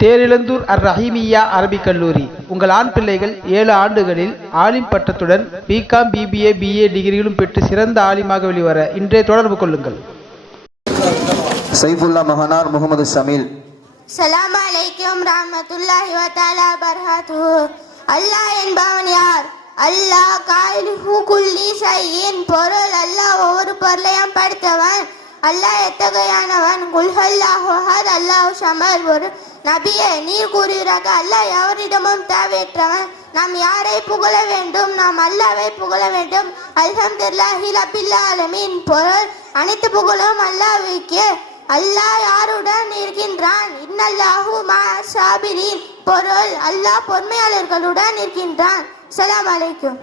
தேரிழந்தூர் அர் ரஹீமியா அரபிக் கல்லூரி. உங்கள் ஆண் பிள்ளைகள் ஏழு ஆண்டுகளில் ஆலிம் பட்டத்துடன் பிகாம் பிபிஏ பிஏ டிகிரிகளும் பெற்று சிறந்த ஆலிமாக வெளிவர இன்றே தொடர்பு கொள்ளுங்கள். சைஃபுல்லா மகனார் முகமது ஷமீல் சலாம் அலைக்கும் ரஹ்மத்துல்லாஹி வ தஆலா பரகாத்துஹு அல்லாஹ் என்பவன் யார்? அல்லாஹ் காயிலுஹு குல்லி ஷைஇன் பொருள். அல்லாஹ் ஒவ்வொரு பொருளையும் படைத்தவன். அல்லாஹ் எத்தகையானவன்? குல்ஹல்லாஹு அல்லாஹ் ஷமல் ஒரு நபியே நீர் கூறுகிறாக அல்லாஹ் எவரிடமும் தேவையற்றவன். நாம் யாரை புகழ வேண்டும்? நாம் அல்லாவை புகழ வேண்டும். அல்ஹம்துலில்லாஹி ரப்பில் ஆலமீன். பொருள் அனைத்து புகழும் அல்லாஹ்வுக்கே. அல்லாஹ் யாருடன் இருக்கின்றான் இன்னல்லாஹு மா சாபிரின் பொருள் அல்லாஹ் பொறுமையாளர்களுடன் இருக்கின்றான் சலாம் அலைக்கும்.